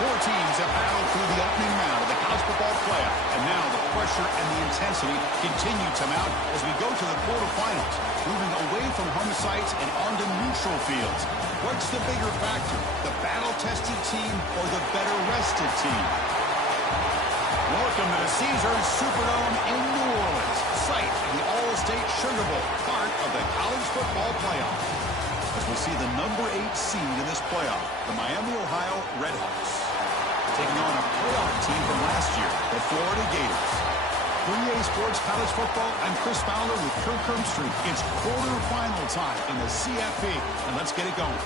Four teams have battled through the opening round of the college football playoff, and now the pressure and the intensity continue to mount as we go to the quarterfinals, moving away from home sites and onto neutral fields. What's the bigger factor, the battle-tested team or the better-rested team? Welcome to the Caesars Superdome in New Orleans, site of the All-State Sugar Bowl, part of the college football playoff. As we see the number 8 seed in this playoff, the Miami, Ohio Redhawks, taking on a playoff team from last year, the Florida Gators. For EA Sports College Football, I'm Chris Fowler with Kirk Herbstreit. It's quarterfinal time in the CFB, and let's get it going.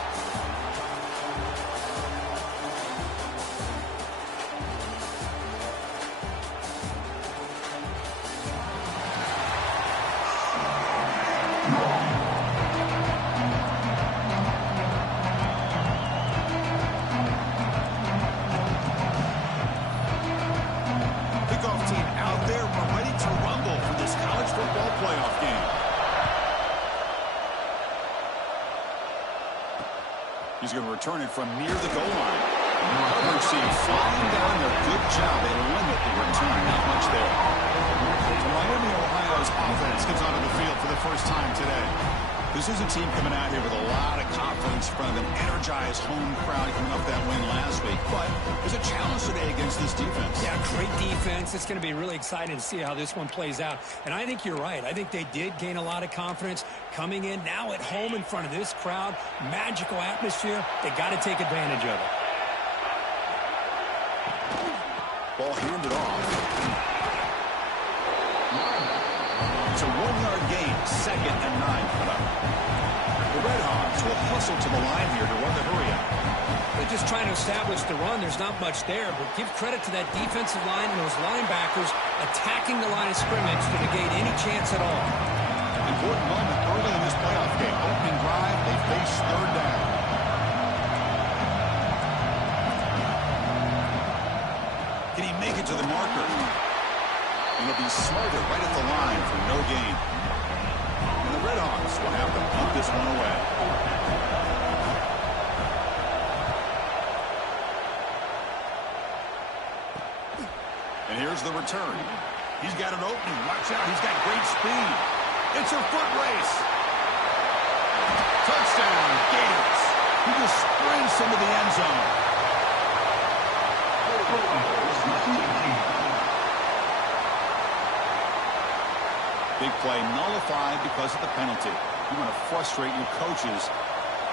He's going to return it from near the goal line. Coverage team flying down there. Good job. They limit the return. Not much there. So Miami, Ohio's offense comes onto the field for the first time today. This is a team coming out here with a lot of confidence from an energized home crowd coming off that win last week. But there's a challenge today against this defense. Yeah, great defense. It's going to be really exciting to see how this one plays out. And I think you're right. I think they did gain a lot of confidence coming in now at home in front of this crowd. Magical atmosphere. They got to take advantage of it. Ball handed off. It's a 1-yard gain. 2nd and 9 coming up. The Redhawks will hustle to the line here to run the hurry-up. They're just trying to establish the run. There's not much there, but give credit to that defensive line and those linebackers attacking the line of scrimmage to negate any chance at all. Important moment early in this playoff game. Opening drive, they face 3rd down. Can he make it to the marker? And he'll be smothered right at the line for no gain. And the Redhawks will have to punt this one away. And here's the return. He's got an opening. Watch out. He's got great speed. It's a foot race. Touchdown, Gators. He just sprints into the end zone. Big play nullified because of the penalty. You want to frustrate your coaches.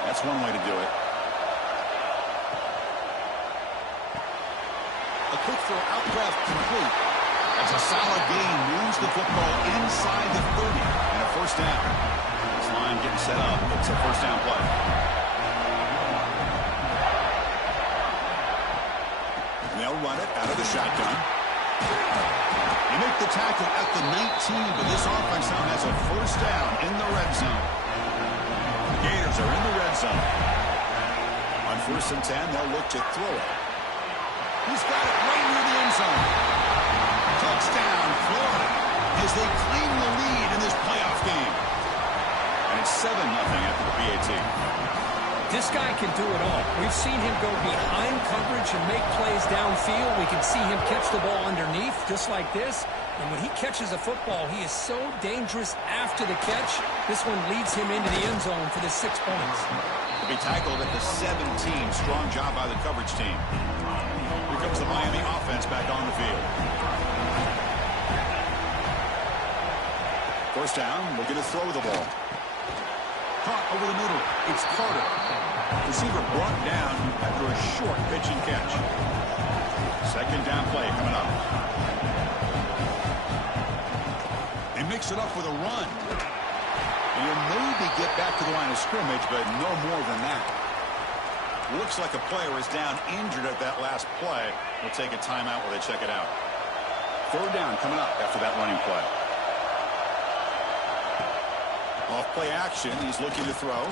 That's one way to do it. A quick throw out left complete. That's a solid gain. Moves the football inside the 30. And a first down. This line getting set up. It's a first down play. They'll run it out of the shotgun. They make the tackle at the 19, but this offense now has a first down in the red zone. The Gators are in the red zone. On 1st and 10, they'll look to throw it. He's got it right near the end zone. Touchdown, Florida, as they claim the lead in this playoff game. And it's 7-0 after the PAT. This guy can do it all. We've seen him go behind coverage and make plays downfield. We can see him catch the ball underneath just like this. And when he catches a football, he is so dangerous after the catch. This one leads him into the end zone for the 6 points. He'll be tackled at the 17. Strong job by the coverage team. Here comes the Miami offense back on the field. First down, looking to throw the ball. Caught over the middle. It's Carter. Receiver brought down after a short pitch and catch. 2nd down play coming up. They mix it up with a run. And you'll maybe get back to the line of scrimmage, but no more than that. Looks like a player is down injured at that last play. We'll take a timeout while they check it out. 3rd down coming up after that running play. Off play action, he's looking to throw.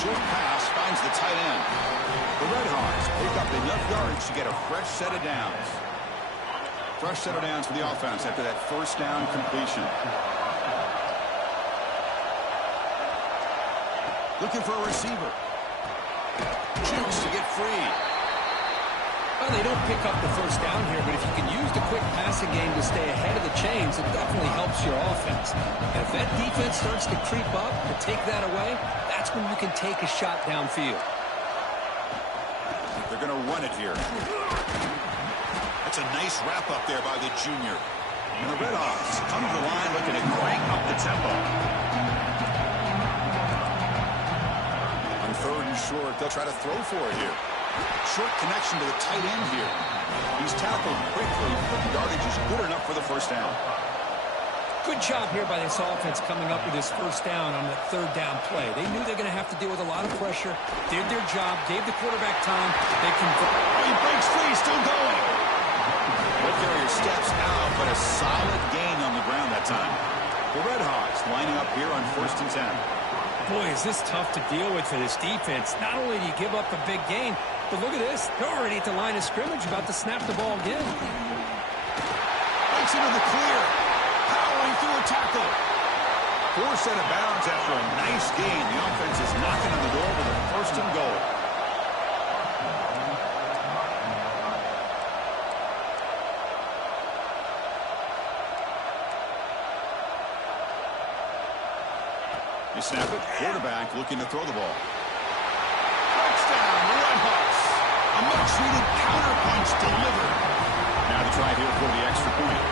Short pass finds the tight end. The Redhawks pick up enough yards to get a fresh set of downs. Fresh set of downs for the offense after that first down completion. Looking for a receiver. Jukes to get free. A Well, they don't pick up the first down here, but if you can use the quick passing game to stay ahead of the chains, it definitely helps your offense. And if that defense starts to creep up and take that away, that's when you can take a shot downfield. They're going to run it here. That's a nice wrap up there by the junior. And the Redhawks come to the line looking to crank up the tempo. On 3rd and short, they'll try to throw for it here. Short connection to the tight end here. He's tackled quickly, but the yardage is good enough for the first down. Good job here by this offense coming up with this first down on that 3rd down play. They knew they're going to have to deal with a lot of pressure, did their job, gave the quarterback time. They can. Oh, he breaks free, still going. The carrier steps out, but a solid gain on the ground that time. The Redhawks lining up here on 1st and 10. Boy, is this tough to deal with for this defense. Not only do you give up a big gain, but look at this. They're already at the line of scrimmage, about to snap the ball again. Breaks into the clear. Powering through a tackle. Forced out of bounds after a nice gain. The offense is knocking on the door with a 1st and goal. They snap it. Quarterback looking to throw the ball. Touchdown, the Redhawks. A much-needed counterpunch delivered. Now to try here for the extra point.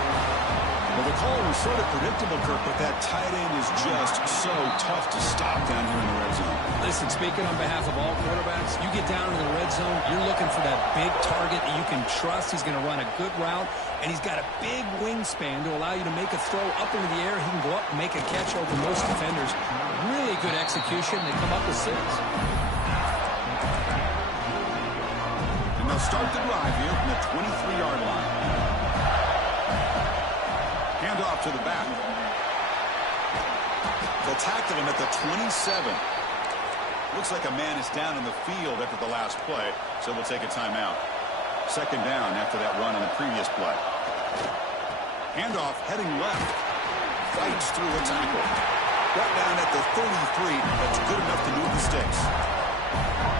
Well, the call was sort of predictable, Kirk, but that tight end is just so tough to stop down here in the red zone. Listen, speaking on behalf of all quarterbacks, you get down in the red zone, you're looking for that big target that you can trust. He's going to run a good route, and he's got a big wingspan to allow you to make a throw up into the air. He can go up and make a catch over most defenders. Really good execution. They come up with 6. And they'll start the drive here from the 23-yard line. Handoff to the back. They'll tackle him at the 27. Looks like a man is down in the field after the last play, so we'll take a timeout. 2nd down after that run on the previous play. Handoff heading left. Fights through a tackle. Brought down at the 33. That's good enough to move the sticks.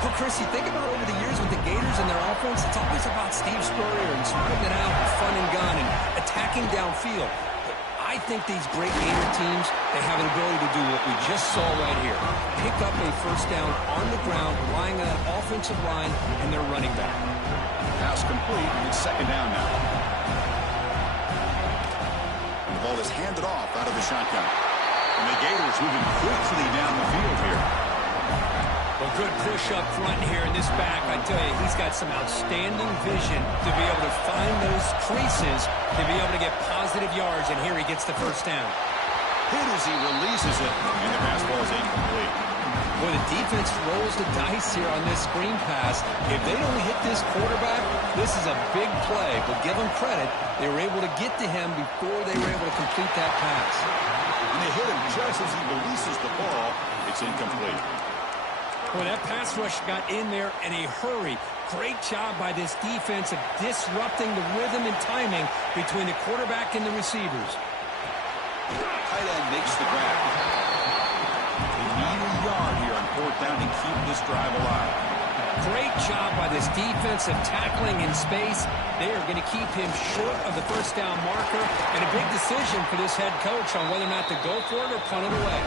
Well, Chris, you think about over the years with the Gators and their offense, it's always about Steve Spurrier and spreading it out and fun and gun and attacking downfield. But I think these great Gator teams, they have an ability to do what we just saw right here. Pick up a first down on the ground, relying on that offensive line and their running back. Pass complete, and it's 2nd down now. And the ball is handed off out of the shotgun. And the Gators moving quickly down the field here. Well, good push up front here in this back. I tell you, he's got some outstanding vision to be able to find those creases, to be able to get positive yards, and here he gets the first down. Hit as he releases it, and the pass ball is incomplete. Boy, the defense rolls the dice here on this screen pass. If they don't hit this quarterback, this is a big play. But give them credit, they were able to get to him before they were able to complete that pass. And they hit him just as he releases the ball. It's incomplete. Boy, that pass rush got in there in a hurry. Great job by this defense of disrupting the rhythm and timing between the quarterback and the receivers. Tight end makes the grab. They need a yard here on 4th down to keep this drive alive. Great job by this defense of tackling in space. They are going to keep him short of the first down marker, and a big decision for this head coach on whether or not to go for it or punt it away.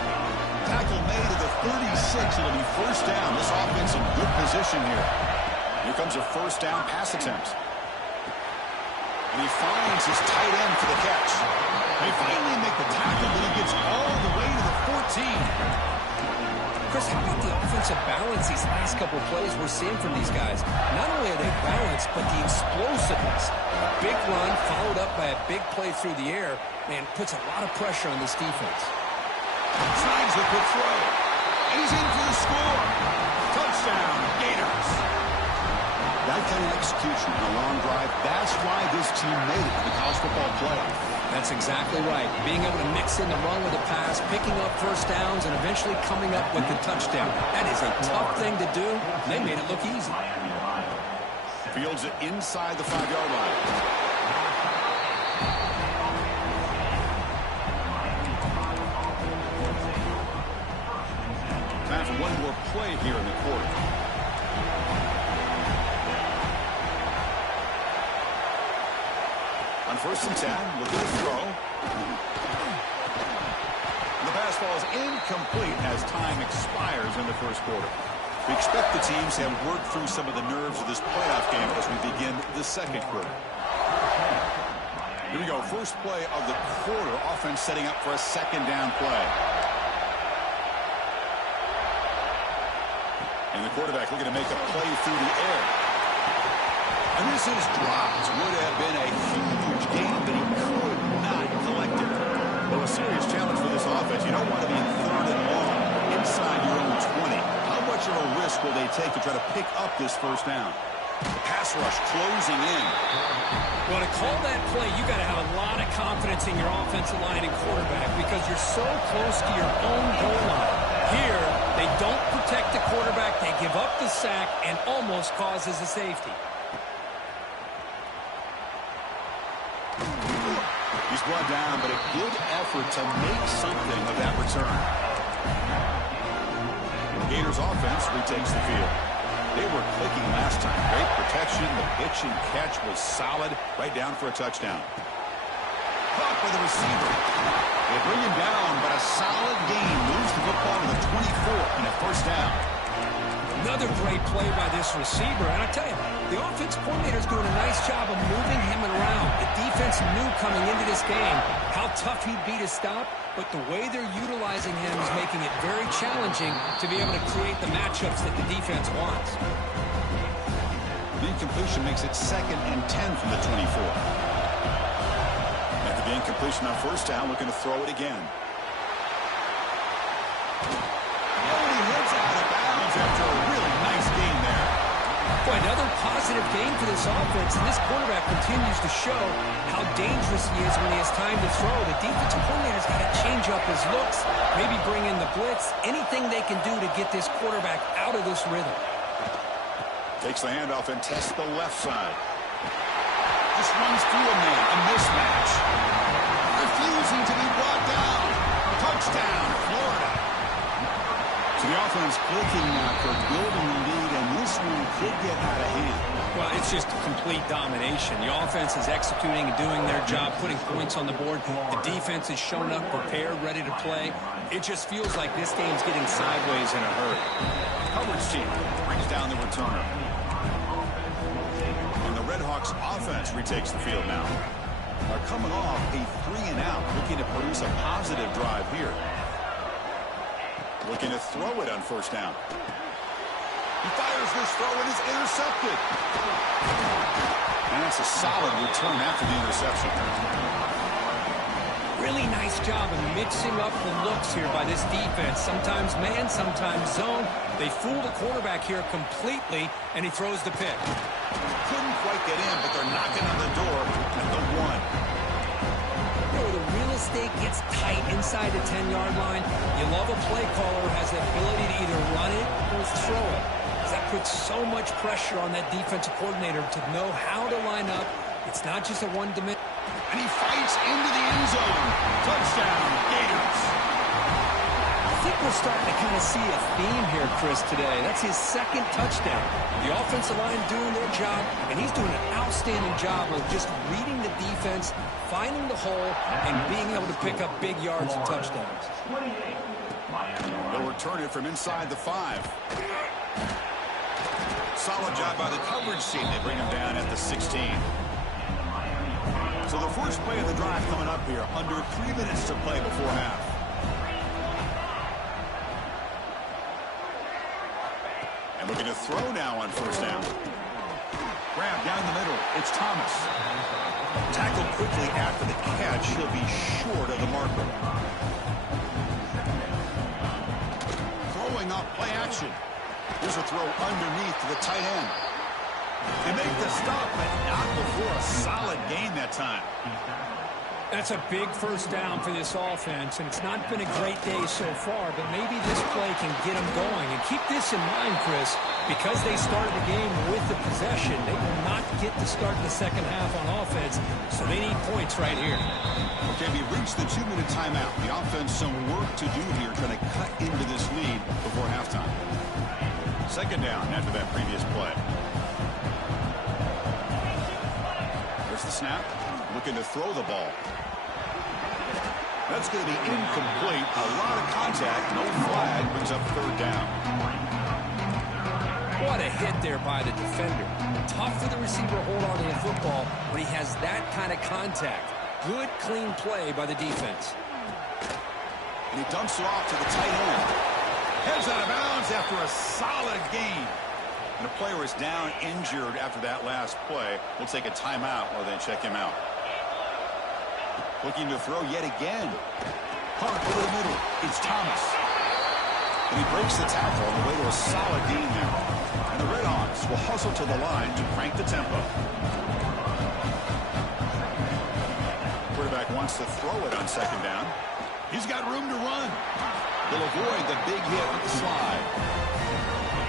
Tackle made at the 36. It'll be first down. This offense in good position here. Here comes a first down pass attempt. And he finds his tight end for the catch. They finally make the tackle, but he gets all the way to the 14. Chris, how about the offensive balance these last couple of plays we're seeing from these guys? Not only are they balanced, but the explosiveness. A big run followed up by a big play through the air, man, puts a lot of pressure on this defense. Tries the quick throw. And he's in for the score. Touchdown, Gators. That kind of execution on a long drive, that's why this team made it to the college football playoff. That's exactly right. Being able to mix in the run with the pass, picking up first downs, and eventually coming up with the touchdown. That is a tough thing to do. They made it look easy. Fields it inside the 5-yard line. Time for one more play here in the quarter. first and 10, looking to throw. The pass ball is incomplete as time expires in the first quarter. We expect the teams to have worked through some of the nerves of this playoff game as we begin the second quarter. Here we go. First play of the quarter. Offense setting up for a second down play. And the quarterback looking to make a play through the air. And this is dropped. Would have been a huge gain, but he could not collect it. Well, a serious challenge for this offense. You don't want to be in third and long inside your own 20. How much of a risk will they take to try to pick up this first down? The pass rush closing in. Well, to call that play, you got to have a lot of confidence in your offensive line and quarterback because you're so close to your own goal line. Here, they don't protect the quarterback. They give up the sack and almost causes a safety. He's brought down, but a good effort to make something of that return. Gators offense retakes the field. They were clicking last time. Great protection. The pitch and catch was solid. Right down for a touchdown. Caught by the receiver. They bring him down, but a solid gain moves the football to the 24 and a first down. Another great play by this receiver. And I tell you, the offense coordinator is doing a nice job of moving him around. The defense knew coming into this game how tough he'd be to stop, but the way they're utilizing him is making it very challenging to be able to create the matchups that the defense wants. The incompletion makes it 2nd and 10 from the 24. After the incompletion on first down, looking to throw it again. After a really nice game there. Boy, another positive game for this offense, and this quarterback continues to show how dangerous he is when he has time to throw. The defensive coordinator's got to change up his looks, maybe bring in the blitz, anything they can do to get this quarterback out of this rhythm. Takes the handoff and tests the left side. Just runs through a man, a mismatch. Refusing to be brought down. Touchdown, Florida. So the offense clicking now for building the lead, and this one could get out of hand. Well, it's just complete domination. The offense is executing and doing their job, putting points on the board. The defense is showing up, prepared, ready to play. It just feels like this game's getting sideways in a hurry. Coverage team brings down the returner. And the Redhawks offense retakes the field now. Are coming off a 3-and-out, looking to produce a positive drive here. Looking to throw it on first down. He fires this throw and is intercepted. And that's a solid return after the interception. Really nice job of mixing up the looks here by this defense. Sometimes man, sometimes zone. They fool the quarterback here completely, and he throws the pick. Couldn't quite get in, but they're knocking on the door at the 1. The real estate gets tight inside the 10-yard line. You love a play caller who has the ability to either run it or throw it. That puts so much pressure on that defensive coordinator to know how to line up. It's not just a one-dimensional. And he fights into the end zone. Touchdown, Gators. I think we're starting to kind of see a theme here, Chris, today. That's his 2nd touchdown. The offensive line doing their job, and he's doing an outstanding job of just reading the defense, finding the hole, and being able to pick up big yards and touchdowns. They'll return it from inside the 5. Solid job by the coverage team. They bring him down at the 16. So the first play of the drive coming up here. Under 3 minutes to play before half. And looking to throw now on first down. Grab down the middle. It's Thomas. Tackled quickly after the catch. He'll be short of the marker. Throwing up play action. Here's a throw underneath to the tight end. They make the stop, but not before a solid gain that time. That's a big first down for this offense, and it's not been a great day so far, but maybe this play can get them going. And keep this in mind, Chris, because they started the game with the possession, they will not get to start the second half on offense, so they need points right here. Okay, we reached the 2-minute timeout. The offense some work to do here, trying to cut into this lead before halftime. Second down after that previous play. There's the snap. looking to throw the ball. That's going to be incomplete. A lot of contact. No flag. Brings up third down. What a hit there by the defender. Tough for the receiver to hold on to the football when he has that kind of contact. Good, clean play by the defense. And he dumps it off to the tight end. Heads out of bounds after a solid gain. And the player is down injured after that last play. We'll take a timeout while they check him out. Looking to throw yet again. Hunt over the middle. It's Thomas. And he breaks the tackle on the way to a solid gain there. And the Redhawks will hustle to the line to crank the tempo. Quarterback wants to throw it on second down. He's got room to run. They'll avoid the big hit with the slide.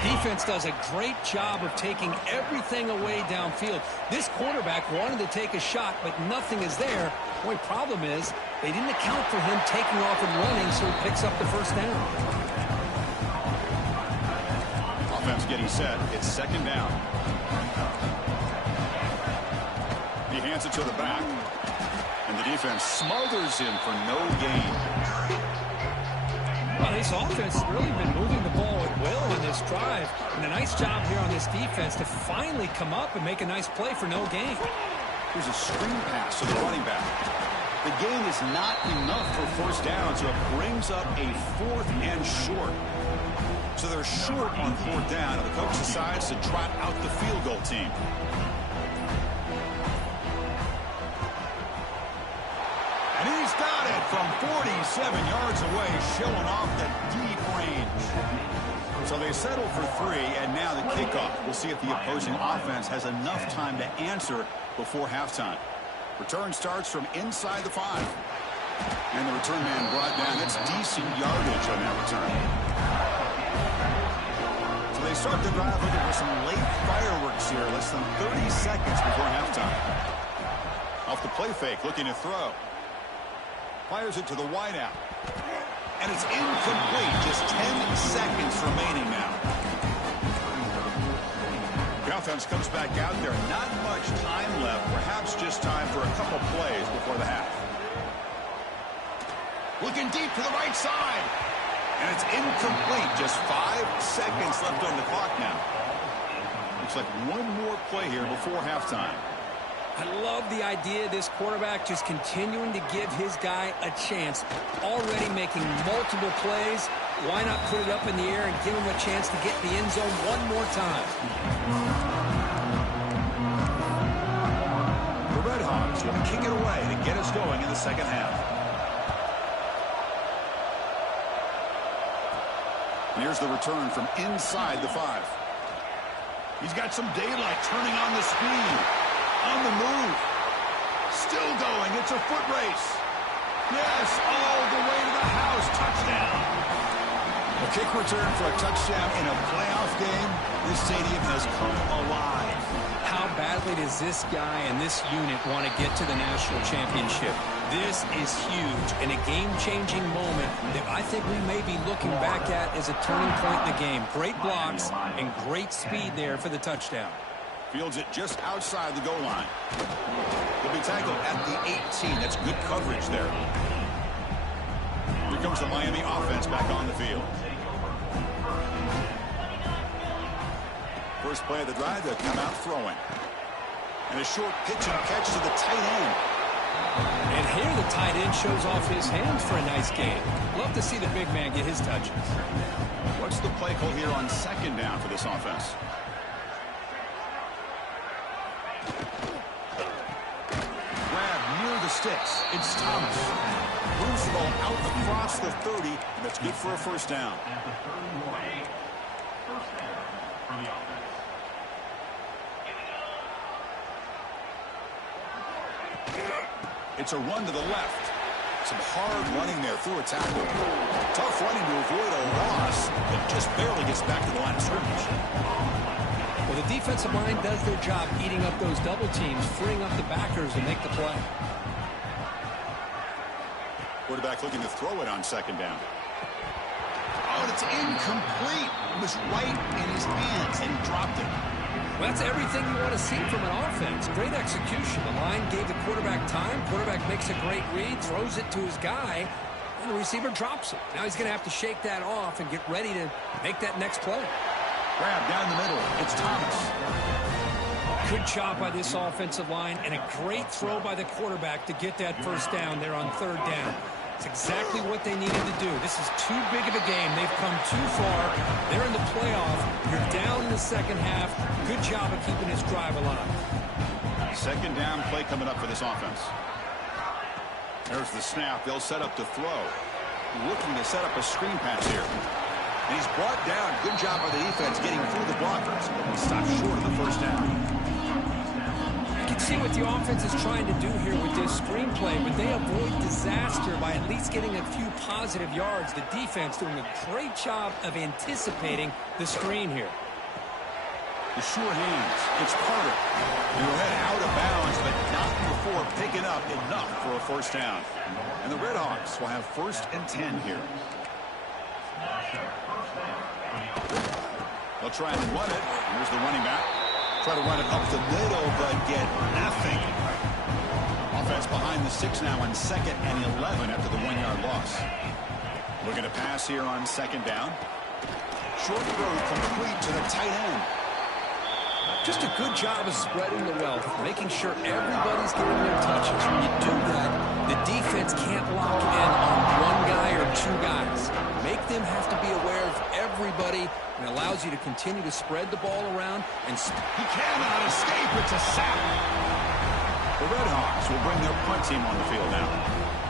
Defense does a great job of taking everything away downfield. This quarterback wanted to take a shot, but nothing is there. The only problem is they didn't account for him taking off and running, so he picks up the first down. Offense getting set. It's second down. He hands it to the back. And the defense smothers him for no gain. Well, this offense has really been moving the ball at will in this drive. And a nice job here on this defense to finally come up and make a nice play for no gain. Here's a screen pass to the running back. The gain is not enough for first down, so it brings up a 4th and short. So they're short on 4th down, and the coach decides to trot out the field goal team. And he's got it from 47 yards away, showing off the deep range. So they settle for 3, and now the kickoff. We'll see if the opposing offense has enough time to answer before halftime. Return starts from inside the 5. And the return man brought down. That's decent yardage on that return. So they start the drive looking for some late fireworks here. Less than 30 seconds before halftime. Off the play fake, looking to throw. Fires it to the wideout. And it's incomplete. Just 10 seconds remaining now. The offense comes back out there. Not much time left. Perhaps just time for a couple plays before the half. Looking deep to the right side. And it's incomplete. Just 5 seconds left on the clock now. Looks like one more play here before halftime. I love the idea of this quarterback just continuing to give his guy a chance. Already making multiple plays. Why not put it up in the air and give him a chance to get in the end zone one more time? The Redhawks will kick it away to get us going in the second half. And here's the return from inside the 5. He's got some daylight turning on the speed. On the move. Still going. It's a foot race. Yes, all the way to the house. Touchdown. A kick return for a touchdown in a playoff game. This stadium has come alive. How badly does this guy and this unit want to get to the national championship? This is huge and a game-changing moment that I think we may be looking back at as a turning point in the game. Great blocks and great speed there for the touchdown. Fields it just outside the goal line. He'll be tackled at the 18. That's good coverage there. Here comes the Miami offense back on the field. First play of the drive, they'll come out throwing. And a short pitch and catch to the tight end. And here the tight end shows off his hands for a nice gain. Love to see the big man get his touches. What's the play call here on second down for this offense? Sticks. It's Thomas. Moves the ball out across the 30, and that's good for a first down. It's a run to the left. Some hard running there through a tackle. Tough running to avoid a loss, but just barely gets back to the line of scrimmage. Well, the defensive line does their job eating up those double teams, freeing up the backers to make the play. Quarterback looking to throw it on second down. Oh, and it's incomplete. It was right in his hands, and he dropped it. Well, that's everything you want to see from an offense. Great execution. The line gave the quarterback time. Quarterback makes a great read, throws it to his guy, and the receiver drops it. Now he's going to have to shake that off and get ready to make that next play. Grab down the middle. It's Thomas. Good job by this offensive line, and a great throw by the quarterback to get that first down there on third down. It's exactly what they needed to do. This is too big of a game. They've come too far. They're in the playoff. You're down in the second half. Good job of keeping this drive alive. Second down play coming up for this offense. There's the snap. They'll set up to throw. Looking to set up a screen pass here. And he's brought down. Good job by the defense getting through the blockers. He stopped short of the first down. You can see what the offense is trying to do here with this screenplay, but they avoid disaster by at least getting a few positive yards. The defense doing a great job of anticipating the screen here. The short hands. It's Carter. He'll head out of bounds, but not before picking up enough for a first down. And the Redhawks will have 1st and 10 here. They'll try and run it. Here's the running back. Try to run it up the middle, but get nothing. Offense behind the 6 now on 2nd and 11 after the 1-yard loss. Looking to pass here on 2nd down. Short throw complete to the tight end. Just a good job of spreading the wealth, making sure everybody's getting their touches. When you do that, the defense can't lock in on one guy or 2 guys. Make them have to be aware of everybody, and allows you to continue to spread the ball around. And he cannot escape. It's a sack. The Redhawks will bring their punt team on the field now.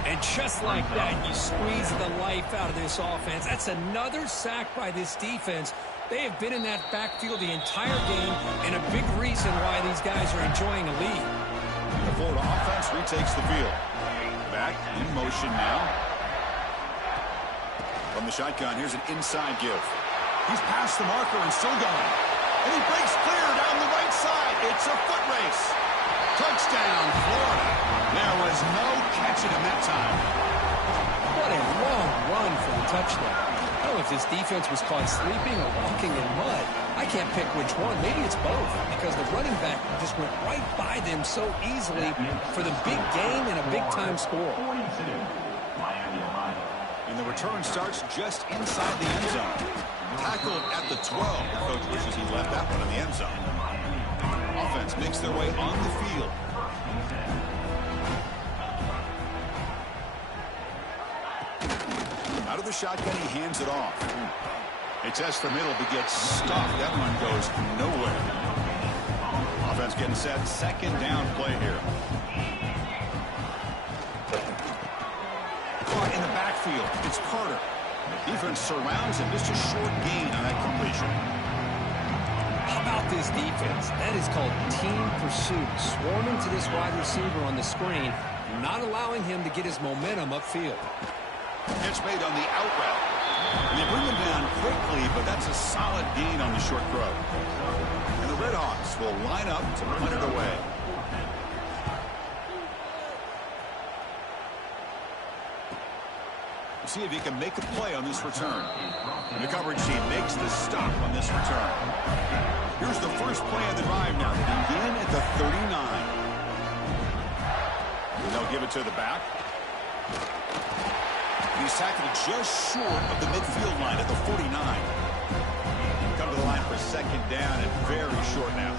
And just like that, you squeeze the life out of this offense. That's another sack by this defense. They have been in that backfield the entire game, and a big reason why these guys are enjoying a lead. The Florida offense retakes the field. Back in motion now. From the shotgun, here's an inside give. He's past the marker and still going. And he breaks clear down the right side. It's a foot race. Touchdown, Florida. There was no catching him that time. What a long run for the touchdown. I don't know if this defense was caught sleeping or walking in mud. I can't pick which one. Maybe it's both, because the running back just went right by them so easily for the big gain and a big-time score. And the return starts just inside the end zone. Tackled at the 12. The coach wishes he left that one in the end zone. Offense makes their way on the field. Out of the shotgun, he hands it off. They test the middle, but gets stuffed. That one goes nowhere. Offense getting set. 2nd down play here. Caught in the backfield. It's Carter. Defense surrounds him. Just a short gain on that completion. How about this defense? That is called team pursuit. Swarming to this wide receiver on the screen, not allowing him to get his momentum upfield. It's made on the out route. They bring him down quickly, but that's a solid gain on the short throw. And the Redhawks will line up to punt it away. We'll see if he can make a play on this return. And the coverage team makes the stop on this return. Here's the first play of the drive now. They begin at the 39. And they'll give it to the back. He's tackled just short of the midfield line at the 49. Come to the line for 2nd down and very short now.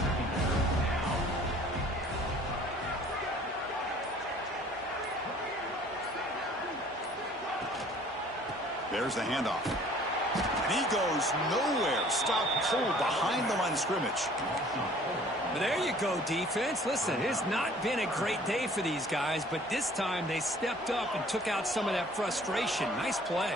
There's the handoff. And he goes nowhere. Stop cold behind the line of scrimmage. But there you go, defense. Listen, it's not been a great day for these guys, but this time they stepped up and took out some of that frustration. Nice play.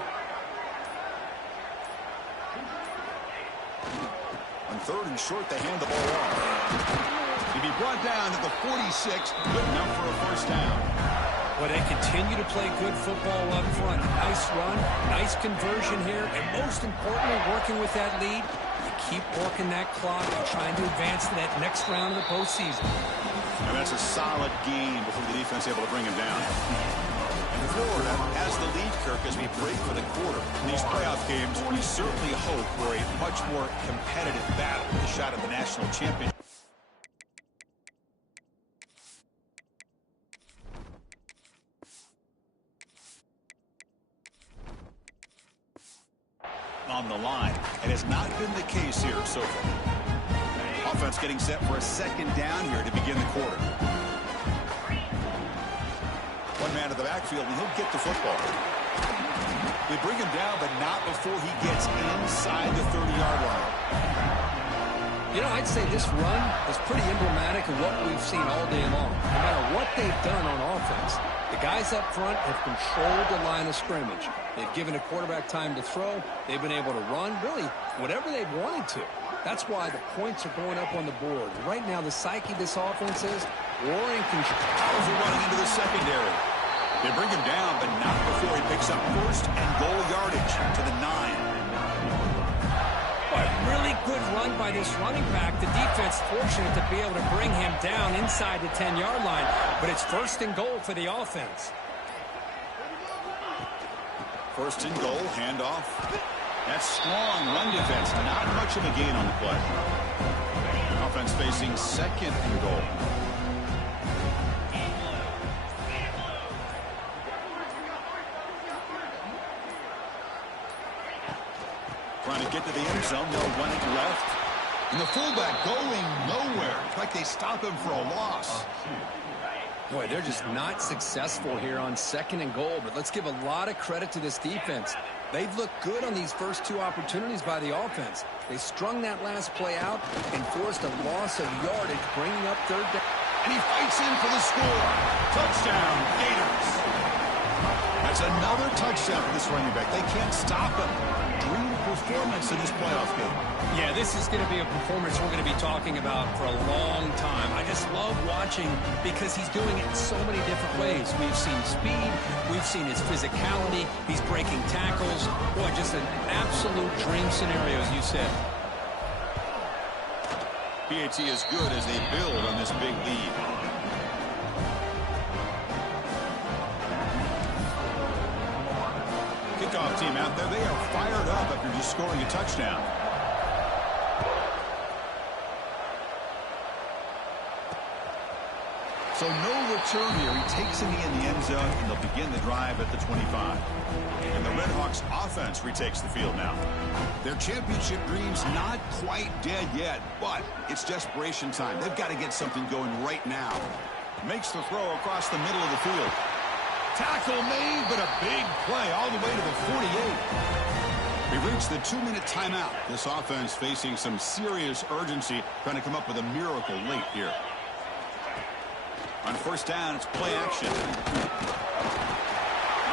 On 3rd and short, they hand the ball off. He'd be brought down at the 46, good enough for a first down. But they continue to play good football up front. Nice run, nice conversion here, and most importantly, working with that lead, you keep working that clock and trying to advance to that next round of the postseason. And that's a solid game before the defense able to bring him down. And Florida has the lead, Kirk, as we break for the quarter. In these playoff games, we certainly hope for a much more competitive battle with a shot at the national championship. on the line. It has not been the case here so far. Offense getting set for a second down here to begin the quarter. One man to the backfield, and he'll get the football. They bring him down, but not before he gets inside the 30-yard line. You know, I'd say this run is pretty emblematic of what we've seen all day long. No matter what they've done on offense, the guys up front have controlled the line of scrimmage. They've given a quarterback time to throw. They've been able to run, really, whatever they've wanted to. That's why the points are going up on the board. Right now, the psyche of this offense is Warren How's he running into the secondary? They bring him down, but not before he picks up first and goal yardage to the 9. A really good run by this running back. The defense fortunate to be able to bring him down inside the 10-yard line, but it's first and goal for the offense. First and goal, handoff. That's strong run defense. Not much of a gain on the play. Offense facing second and goal. Trying to get to the end zone. They'll run it left. And the fullback going nowhere. It's like they stop him for a loss. Boy, they're just not successful here on second and goal, but let's give a lot of credit to this defense. They've looked good on these first two opportunities by the offense. They strung that last play out and forced a loss of yardage, bringing up third down. And he fights in for the score. Touchdown, Gators. That's another touchdown for this running back. They can't stop him. Dream performance in this playoff game. Yeah, this is going to be a performance we're going to be talking about for a long time. I just love watching because he's doing it in so many different ways. We've seen speed. We've seen his physicality. He's breaking tackles. Boy, just an absolute dream scenario, as you said. PAT is good as they build on this big lead. Kickoff team out there. They are fired up after just scoring a touchdown. So no return here. He takes it in the end zone, and they'll begin the drive at the 25. And the Redhawks offense retakes the field now. Their championship dreams not quite dead yet, but it's desperation time. They've got to get something going right now. Makes the throw across the middle of the field. Tackle made, but a big play all the way to the 48. We've reached the 2-minute timeout. This offense facing some serious urgency, trying to come up with a miracle late here. On first down, it's play action. Oh,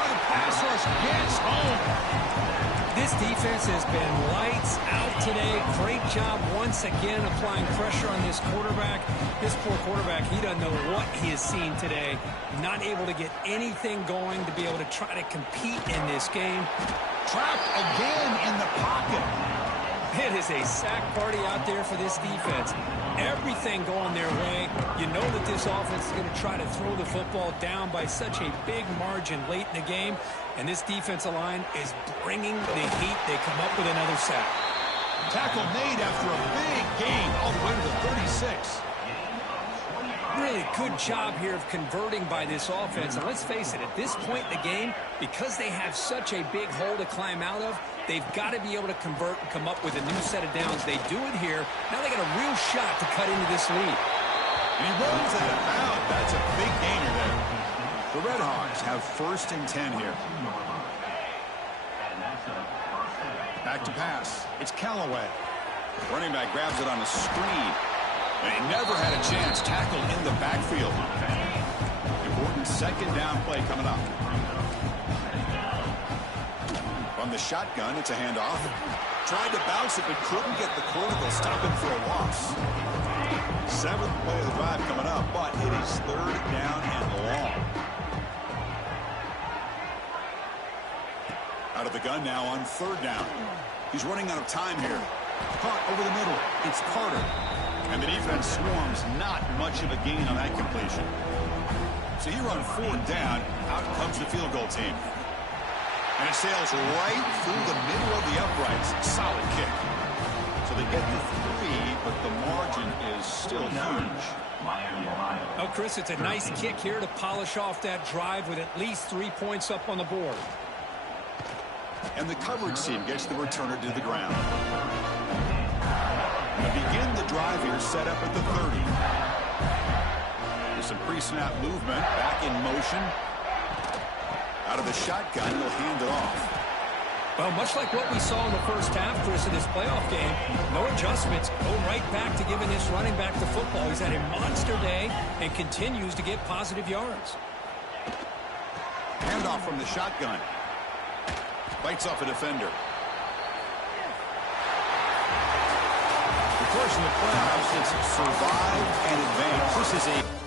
the pass rush gets home. This defense has been lights out today. Great job once again applying pressure on this quarterback. This poor quarterback, he doesn't know what he has seen today. Not able to get anything going to be able to try to compete in this game. Trapped again in the pocket. It is a sack party out there for this defense. Everything going their way. You know that this offense is going to try to throw the football down by such a big margin late in the game. And this defensive line is bringing the heat. They come up with another sack. Tackle made after a big gain all the way to the 36. Really good job here of converting by this offense. And let's face it, at this point in the game, because they have such a big hole to climb out of, they've got to be able to convert and come up with a new set of downs. They do it here. Now they got a real shot to cut into this lead. And he runs that out. That's a big gainer there. The Redhawks have first and 10 here. Back to pass. It's Callaway. Running back grabs it on a screen. And he never had a chance. Tackled in the backfield. Important second down play coming up. From the shotgun, it's a handoff. Tried to bounce it, but couldn't get the corner. They'll stop him for a loss. Seventh play of the drive coming up, but it is third down and long. Out of the gun now on third down. He's running out of time here. Caught over the middle. It's Carter. And the defense swarms. Not much of a gain on that completion. So he runs fourth down. Out comes the field goal team. And it sails right through the middle of the uprights. Solid kick. So they get the 3, but the margin is still huge. Oh, Chris, it's a nice kick here to polish off that drive with at least 3 points up on the board. And the coverage team gets the returner to the ground. To begin the drive here, set up at the 30. There's some pre-snap movement, back in motion. Out of the shotgun, he'll hand it off. Well, much like what we saw in the first half, Chris, in this playoff game, no adjustments, go right back to giving this running back the football. He's had a monster day and continues to get positive yards. Handoff from the shotgun. Bites off a defender. Of course, in the playoffs, it's survive and advance. This is a